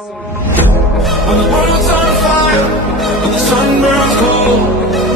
When the world's on fire, when the sun burns cold,